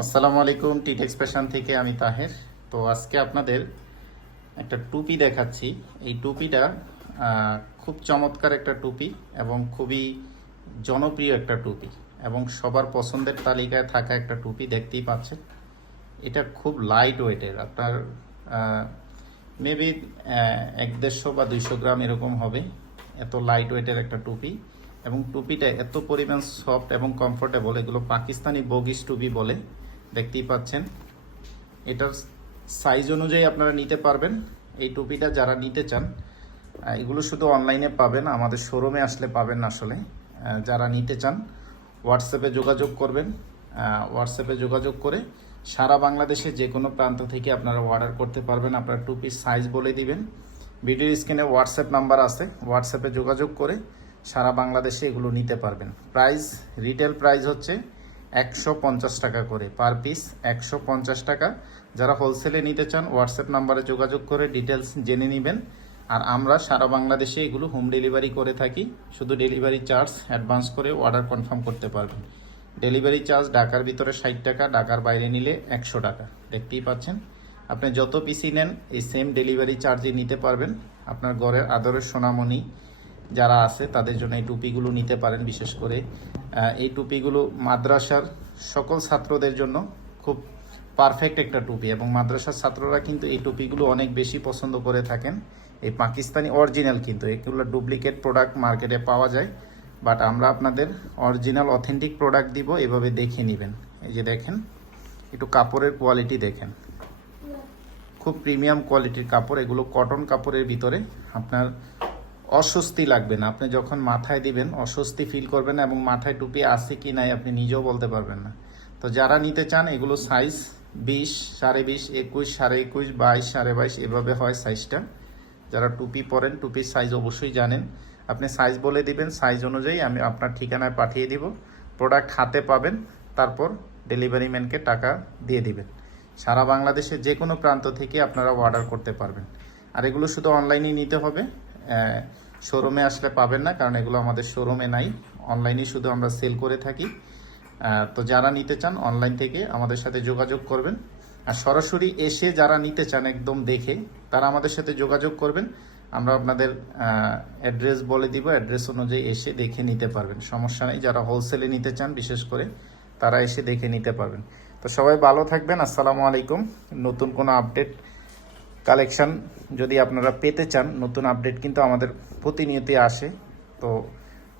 আসসালামু আলাইকুম, টিট এক্সপ্রেশন থেকে আমি তাহের। তো আজকে আপনাদের একটা টুপি দেখাচ্ছি। এই টুপিটা খুব চমৎকার একটা টুপি এবং খুবই জনপ্রিয় একটা টুপি এবং সবার পছন্দের তালিকায় থাকা একটা টুপি দেখতেই পাচ্ছেন। এটা খুব লাইট ওয়েটের আপনার মেবি এক দেড়শো বা দুইশো গ্রাম এরকম হবে। এত লাইট ওয়েটের একটা টুপি এবং টুপিটা এত পরিমাণ সফট এবং কমফোর্টেবল এগুলো পাকিস্তানি বগিস টুপি বলে। দেখতেই পাচ্ছেন। এটার সাইজ অনুযায়ী আপনারা নিতে পারবেন। এই টুপিটা যারা নিতে চান এগুলো শুধু অনলাইনে পাবেন, আমাদের শোরুমে আসলে পাবেন আসলে। যারা নিতে চান হোয়াটসঅ্যাপে যোগাযোগ করবেন। হোয়াটসঅ্যাপে যোগাযোগ করে সারা বাংলাদেশে যে কোনো প্রান্ত থেকে আপনারা অর্ডার করতে পারবেন। আপনার টুপির সাইজ বলে দিবেন। ভিডিও স্ক্রিনে হোয়াটসঅ্যাপ নাম্বার আছে। হোয়াটসঅ্যাপে যোগাযোগ করে সারা বাংলাদেশে এগুলো নিতে পারবেন। প্রাইস রিটেল প্রাইস হচ্ছে একশো পঞ্চাশ টাকা করে পার পিস একশো পঞ্চাশ টাকা। যারা হোলসেলে নিতে চান হোয়াটসঅ্যাপ নাম্বারে যোগাযোগ করে ডিটেলস জেনে নেবেন। আর আমরা সারা বাংলাদেশে এগুলো হোম ডেলিভারি করে থাকি। শুধু ডেলিভারি চার্জ অ্যাডভান্স করে অর্ডার কনফার্ম করতে পারবেন। ডেলিভারি চার্জ ঢাকার ভিতরে ষাট টাকা, ঢাকার বাইরে নিলে একশো টাকা। দেখতেই পাচ্ছেন? আপনি যত পিসি নেন, এই সেম ডেলিভারি চার্জে নিতে পারবেন। আপনার ঘরের আদরের সোনামণি যারা আছে, তাদের জন্য এই টুপিগুলো নিতে পারেন বিশেষ করে। এই টুপিগুলো মাদ্রাসার সকল ছাত্রদের জন্য খুব পারফেক্ট একটা টুপি এবং মাদ্রাসার ছাত্ররা কিন্তু এই টুপিগুলো অনেক বেশি পছন্দ করে থাকেন। এই পাকিস্তানি অরিজিনাল কিন্তু, এগুলো ডুপ্লিকেট প্রোডাক্ট মার্কেটে পাওয়া যায়। বাট আমরা আপনাদের অরিজিনাল অথেন্টিক প্রোডাক্ট দিব, এভাবে দেখে নেবেন। এই যে দেখেন, একটু কাপড়ের কোয়ালিটি দেখেন। খুব প্রিমিয়াম কোয়ালিটির কাপড়, এগুলো কটন কাপড়ের ভিতরে। আপনার অস্বস্তি লাগবে না। আপনি যখন মাথায় দিবেন, অস্বস্তি ফিল করবেন এবং মাথায় টুপি আছে কি নাই আপনি নিজেও বলতে পারবেন না। তো যারা নিতে চান, এগুলো সাইজ বিশ, সাড়ে বিশ, একুশ, সাড়ে একুশ, বাইশ, সাড়ে বাইশ, এভাবে হয় সাইজটা যারা টুপি পরেন, টুপির সাইজ অবশ্যই জানেন। আপনি সাইজ বলে দিবেন সাইজ অনুযায়ী আমি আপনার ঠিকানায় পাঠিয়ে দিব। প্রোডাক্ট হাতে পাবেন, তারপর ডেলিভারি ম্যানকে টাকা দিয়ে দিবেন। সারা বাংলাদেশের যে কোনো প্রান্ত থেকে আপনারা অর্ডার করতে পারবেন। আর এগুলো শুধু অনলাইনেই নিতে হবে। শোরুমে আসলে পাবেন না, কারণ এগুলো আমাদের শোরুমে নাই। অনলাইনে শুধু আমরা সেল করে থাকি। তো যারা নিতে চান অনলাইন থেকে আমাদের সাথে যোগাযোগ করবেন। আর সরাসরি এসে যারা নিতে চান একদম দেখে, তারা আমাদের সাথে যোগাযোগ করবেন। আমরা আপনাদের অ্যাড্রেস বলে দিব। অ্যাড্রেস অনুযায়ী এসে দেখে নিতে পারবেন। সমস্যা নেই, যারা হোলসেলে নিতে চান, বিশেষ করে, তারা এসে দেখে নিতে পারবেন। তো সবাই ভালো থাকবেন। আসসালামু আলাইকুম। নতুন কোনো আপডেট কালেকশন যদি আপনারা পেতে চান, নতুন আপডেট কিন্তু আমাদের প্রতিনিয়তই আসে। তো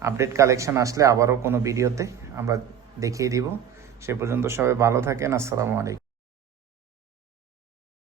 আপডেট কালেকশান আসলে আবারও কোনো ভিডিওতে আমরা দেখিয়ে দিব। সে পর্যন্ত সবাই ভালো থাকেন। আসসালামু আলাইকুম।